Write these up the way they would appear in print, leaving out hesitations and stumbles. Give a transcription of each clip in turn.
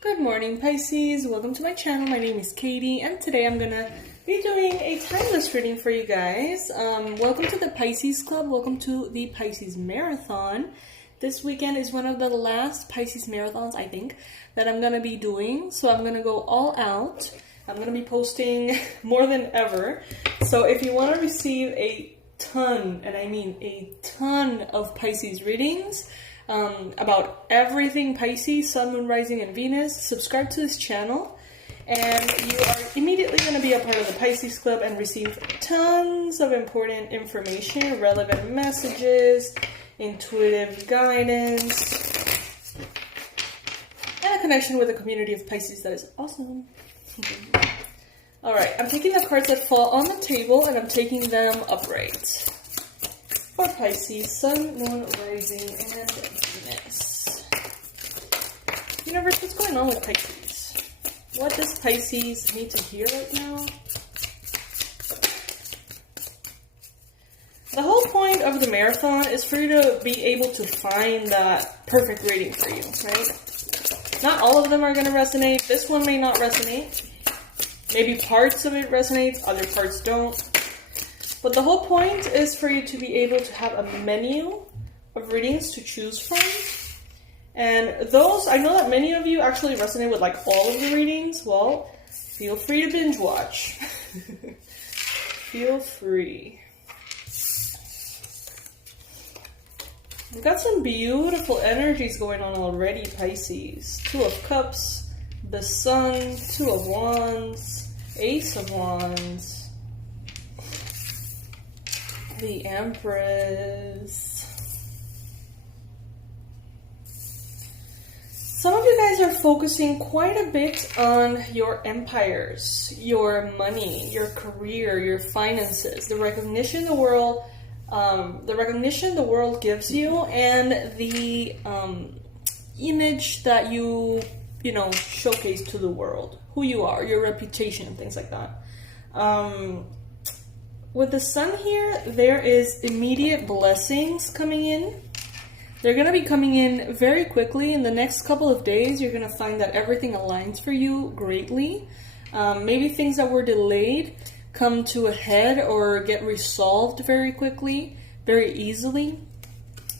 Good morning, Pisces. Welcome to my channel. My name is Katie, and today I'm gonna be doing a timeless reading for you guys. Welcome to the Pisces Club. Welcome to the Pisces Marathon. This weekend is one of the last Pisces marathons, I think, that I'm gonna be doing. So I'm gonna go all out. I'm gonna be posting more than ever. So if you want to receive a ton, and I mean a ton of Pisces readings, about everything Pisces, Sun, Moon, Rising, and Venus, subscribe to this channel, and you are immediately going to be a part of the Pisces Club and receive tons of important information, relevant messages, intuitive guidance, and a connection with a community of Pisces that is awesome. Alright, I'm taking the cards that fall on the table, and I'm taking them upright. For Pisces, Sun, Moon, Rising, and Venus. Universe, what's going on with Pisces? What does Pisces need to hear right now? The whole point of the marathon is for you to be able to find that perfect reading for you, right? Not all of them are going to resonate. This one may not resonate. Maybe parts of it resonates, other parts don't. But the whole point is for you to be able to have a menu of readings to choose from. And those, I know that many of you actually resonate with like all of the readings. Well, feel free to binge watch. Feel free. We've got some beautiful energies going on already, Pisces. Two of Cups, the Sun, Two of Wands, Ace of Wands, the Empress. Some of you guys are focusing quite a bit on your empires, your money, your career, your finances, the recognition the world gives you, and the image that you showcase to the world, who you are, your reputation, things like that. With the Sun here, there is immediate blessings coming in. They're going to be coming in very quickly. In the next couple of days, you're going to find that everything aligns for you greatly. Maybe things that were delayed come to a head or get resolved very quickly, very easily.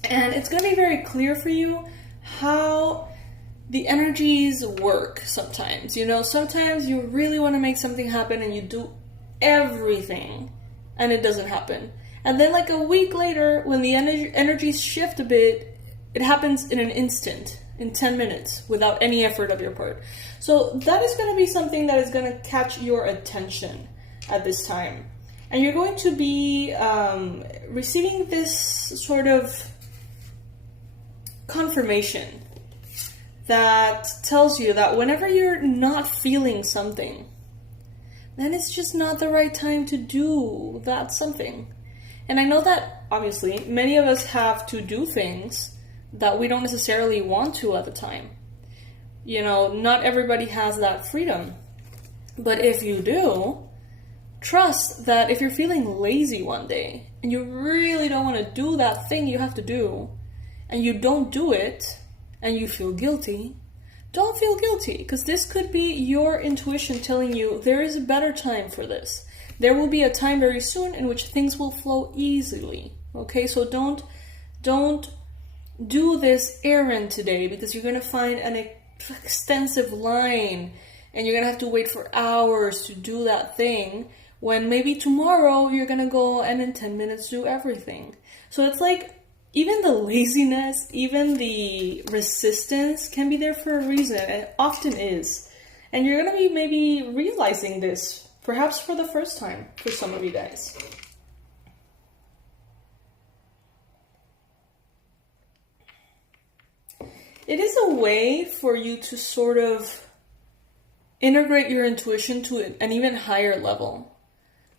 And it's going to be very clear for you how the energies work sometimes. Sometimes you really want to make something happen and you do everything and it doesn't happen. And then like a week later, when the energies shift a bit, it happens in an instant, in 10 minutes, without any effort of your part. So that is going to be something that is going to catch your attention at this time. And you're going to be receiving this sort of confirmation that tells you that whenever you're not feeling something, then it's just not the right time to do that something. And I know that, obviously, many of us have to do things that we don't necessarily want to at the time. Not everybody has that freedom. But if you do, trust that if you're feeling lazy one day, and you really don't want to do that thing you have to do, and you don't do it, and you feel guilty, don't feel guilty, because this could be your intuition telling you there is a better time for this. There will be a time very soon in which things will flow easily. Okay, so don't do this errand today, because you're going to find an extensive line and you're going to have to wait for hours to do that thing, when maybe tomorrow you're going to go and in 10 minutes do everything. So it's like, even the laziness, even the resistance can be there for a reason, and it often is. And you're going to be maybe realizing this, perhaps for the first time, for some of you guys. It is a way for you to sort of integrate your intuition to an even higher level.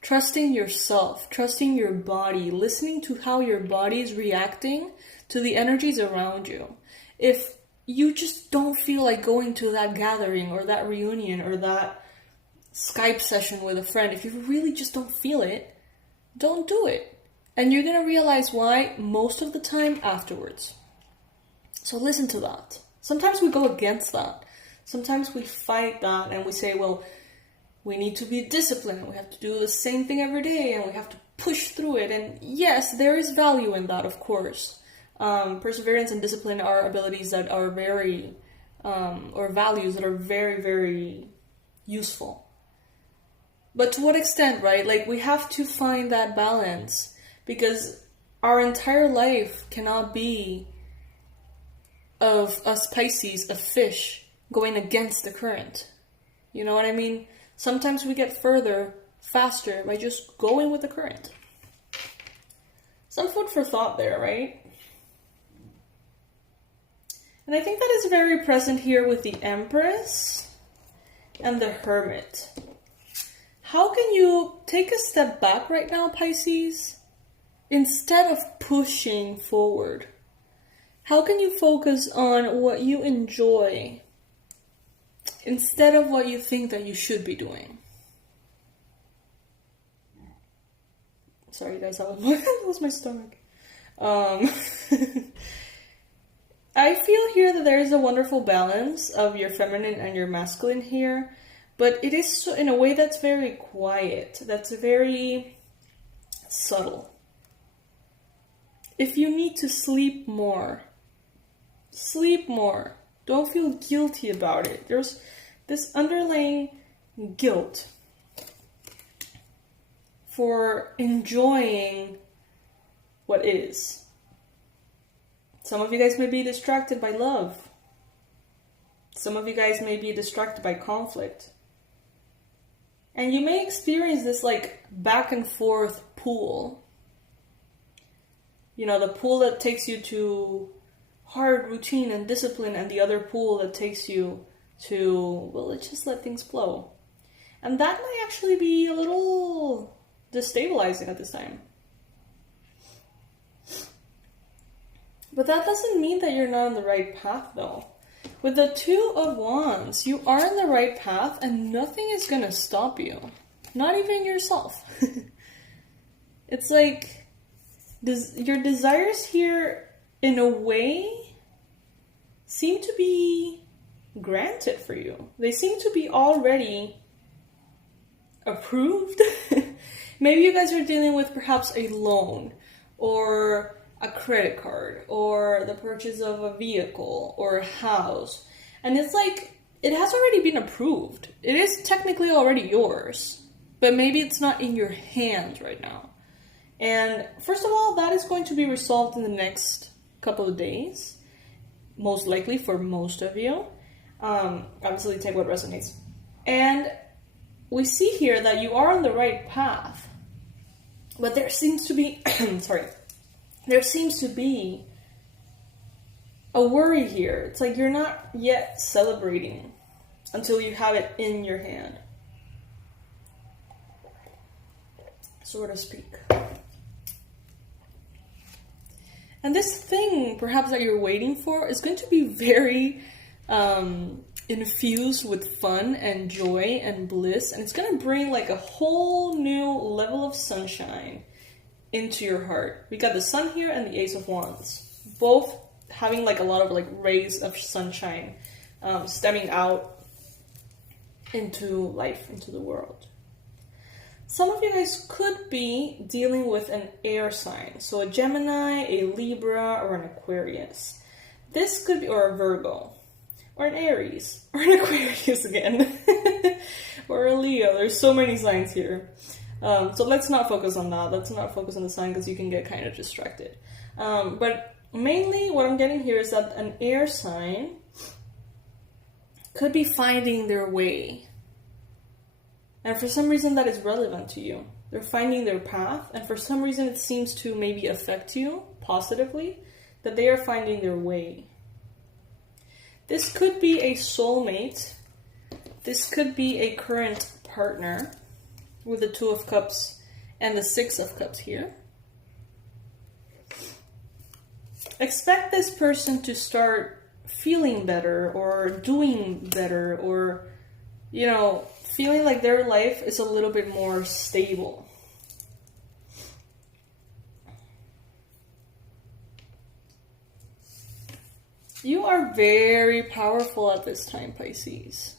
Trusting yourself, trusting your body, listening to how your body is reacting to the energies around you. If you just don't feel like going to that gathering or that reunion or that Skype session with a friend, if you really just don't feel it, don't do it. And you're going to realize why most of the time afterwards. So listen to that. Sometimes we go against that. Sometimes we fight that and we say, well, we need to be disciplined. We have to do the same thing every day and we have to push through it. And yes, there is value in that, of course. Perseverance and discipline are abilities that are very, or values that are very, very useful. But to what extent, right? Like, we have to find that balance, because our entire life cannot be of us Pisces, a fish, going against the current. You know what I mean? Sometimes we get further faster by just going with the current. Some food for thought there, right? And I think that is very present here with the Empress and the Hermit. How can you take a step back right now, Pisces, instead of pushing forward? How can you focus on what you enjoy instead of what you think that you should be doing? Sorry, guys, that was my stomach. I feel here that there is a wonderful balance of your feminine and your masculine here, but it is in a way that's very quiet, that's very subtle. If you need to sleep more. Sleep more. Don't feel guilty about it. There's this underlying guilt for enjoying what is. Some of you guys may be distracted by love. Some of you guys may be distracted by conflict. And you may experience this like back and forth pull. You know, the pull that takes you to hard routine and discipline, and the other pull that takes you to, well, let's just let things flow. And that might actually be a little destabilizing at this time. But that doesn't mean that you're not on the right path, though. With the Two of Wands, you are on the right path and nothing is going to stop you. Not even yourself. It's like, your desires here, in a way, seem to be granted for you. They seem to be already approved. Maybe you guys are dealing with perhaps a loan, or a credit card, or the purchase of a vehicle, or a house. And it's like, it has already been approved. It is technically already yours, but maybe it's not in your hands right now. And first of all, that is going to be resolved in the next couple of days, most likely for most of you. Obviously, take what resonates. And we see here that you are on the right path, but there seems to be, there seems to be a worry here. It's like you're not yet celebrating until you have it in your hand, so to speak. And this thing, perhaps, that you're waiting for is going to be very infused with fun and joy and bliss. And it's going to bring like a whole new level of sunshine into your heart. We got the Sun here and the Ace of Wands. Both having like a lot of like rays of sunshine stemming out into life, into the world. Some of you guys could be dealing with an air sign. So a Gemini, a Libra, or an Aquarius. This could be, or a Virgo, or an Aries, or an Aquarius again, or a Leo. There's so many signs here. So let's not focus on that. Let's not focus on the sign because you can get kind of distracted. But mainly what I'm getting here is that an air sign could be finding their way. And for some reason that is relevant to you. They're finding their path, and for some reason it seems to maybe affect you positively, that they are finding their way. This could be a soulmate. This could be a current partner with the Two of Cups and the Six of Cups here. Expect this person to start feeling better or doing better, or, you know, feeling like their life is a little bit more stable. You are very powerful at this time, Pisces.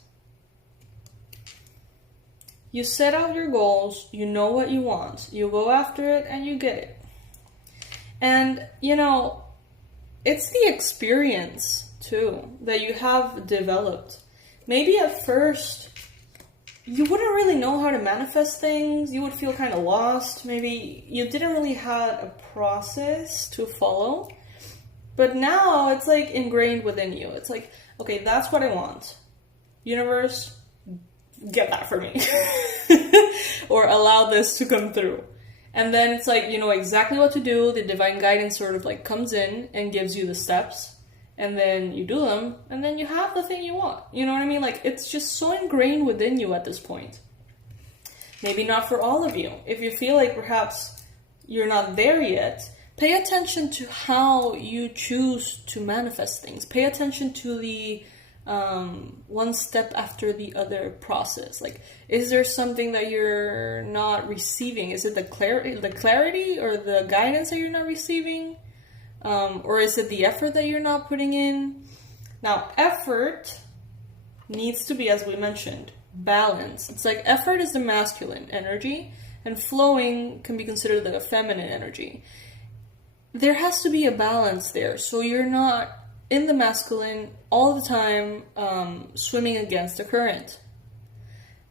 You set out your goals, you know what you want, you go after it, and you get it. And, you know, it's the experience, too, that you have developed. Maybe at first, you wouldn't really know how to manifest things. You would feel kind of lost. Maybe you didn't really have a process to follow. But now it's like ingrained within you. It's like, okay, that's what I want. Universe, get that for me. Or allow this to come through. And then it's like, you know exactly what to do. The divine guidance sort of like comes in and gives you the steps. And then you do them. And then you have the thing you want. You know what I mean? Like, it's just so ingrained within you at this point. Maybe not for all of you. If you feel like perhaps you're not there yet, pay attention to how you choose to manifest things. Pay attention to the one step after the other process. Like, is there something that you're not receiving? Is it the clarity or the guidance that you're not receiving? Or is it the effort that you're not putting in? Now, effort needs to be, as we mentioned, balance. It's like effort is the masculine energy, and flowing can be considered the feminine energy. There has to be a balance there, so you're not in the masculine all the time, swimming against the current.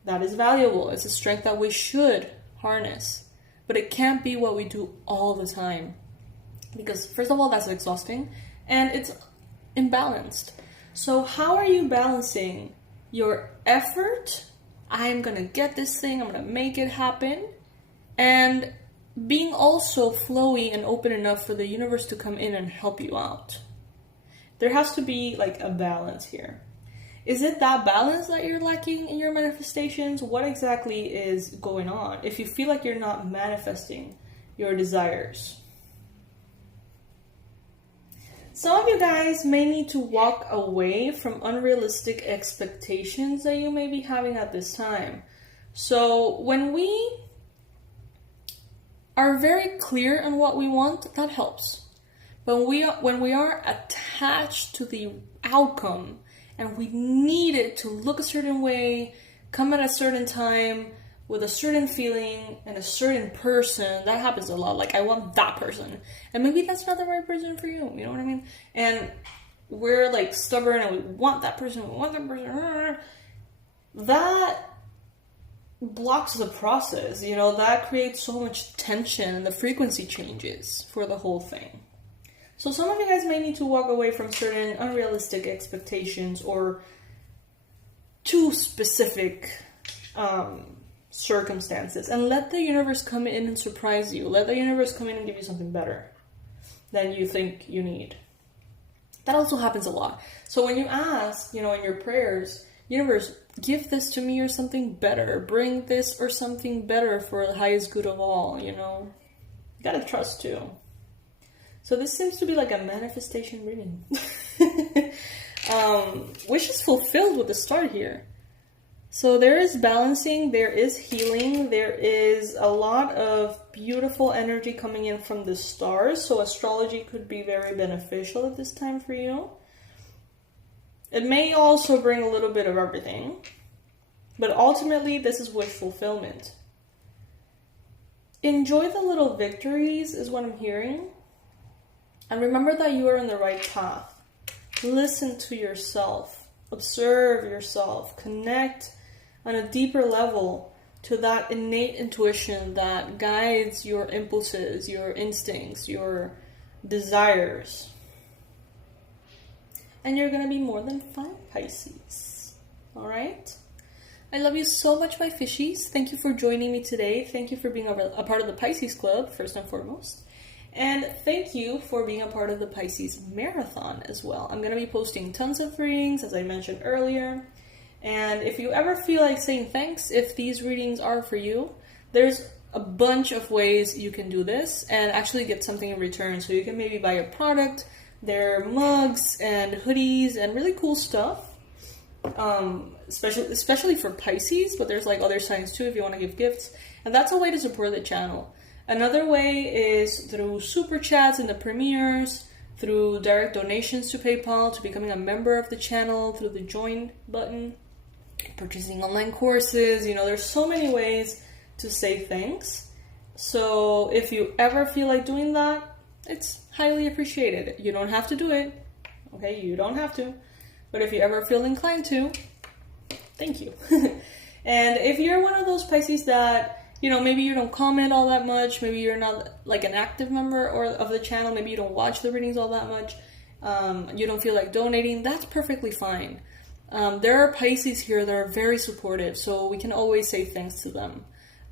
That is valuable. It's a strength that we should harness, but it can't be what we do all the time. Because first of all, that's exhausting, and it's imbalanced. So how are you balancing your effort? I'm gonna get this thing, I'm gonna make it happen, and being also flowy and open enough for the universe to come in and help you out. There has to be like a balance here. Is it that balance that you're lacking in your manifestations? What exactly is going on if you feel like you're not manifesting your desires? Some of you guys may need to walk away from unrealistic expectations that you may be having at this time. So when we are very clear on what we want, that helps. But when we are attached to the outcome and we need it to look a certain way, come at a certain time, with a certain feeling and a certain person, that happens a lot. Like, I want that person. And maybe that's not the right person for you. You know what I mean? And we're like stubborn and we want that person. That blocks the process. You know, that creates so much tension and the frequency changes for the whole thing. So some of you guys may need to walk away from certain unrealistic expectations or too specific circumstances, and let the universe come in and surprise you. Let the universe come in and give you something better than you think you need. That also happens a lot. So when you ask, you know, in your prayers, universe, give this to me or something better, bring this or something better for the highest good of all, you know, you gotta trust too. So this seems to be like a manifestation reading. Which is fulfilled with the start here. So there is balancing, there is healing, there is a lot of beautiful energy coming in from the stars. So astrology could be very beneficial at this time for you. It may also bring a little bit of everything. But ultimately, this is wish fulfillment. Enjoy the little victories is what I'm hearing. And remember that you are on the right path. Listen to yourself. Observe yourself. Connect on a deeper level to that innate intuition that guides your impulses, your instincts, your desires. And you're going to be more than fine, Pisces. Alright? I love you so much, my fishies. Thank you for joining me today. Thank you for being a part of the Pisces Club, first and foremost. And thank you for being a part of the Pisces Marathon as well. I'm going to be posting tons of readings, as I mentioned earlier. And if you ever feel like saying thanks, if these readings are for you, there's a bunch of ways you can do this and actually get something in return. So you can maybe buy a product. There are mugs and hoodies and really cool stuff. Especially for Pisces, but there's like other signs too if you want to give gifts. And that's a way to support the channel. Another way is through super chats in the premieres, through direct donations to PayPal, to becoming a member of the channel through the join button, purchasing online courses. You know, there's so many ways to say thanks. So if you ever feel like doing that, it's highly appreciated. You don't have to do it, okay? You don't have to. But if you ever feel inclined to, thank you. And if you're one of those Pisces that, you know, maybe you don't comment all that much, maybe you're not like an active member of the channel, maybe you don't watch the readings all that much, you don't feel like donating, that's perfectly fine. There are Pisces here that are very supportive, so we can always say thanks to them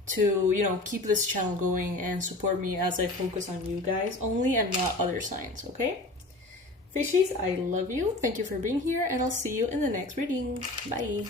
to, you know, keep this channel going and support me as I focus on you guys only and not other signs, okay? Fishies, I love you. Thank you for being here, and I'll see you in the next reading. Bye.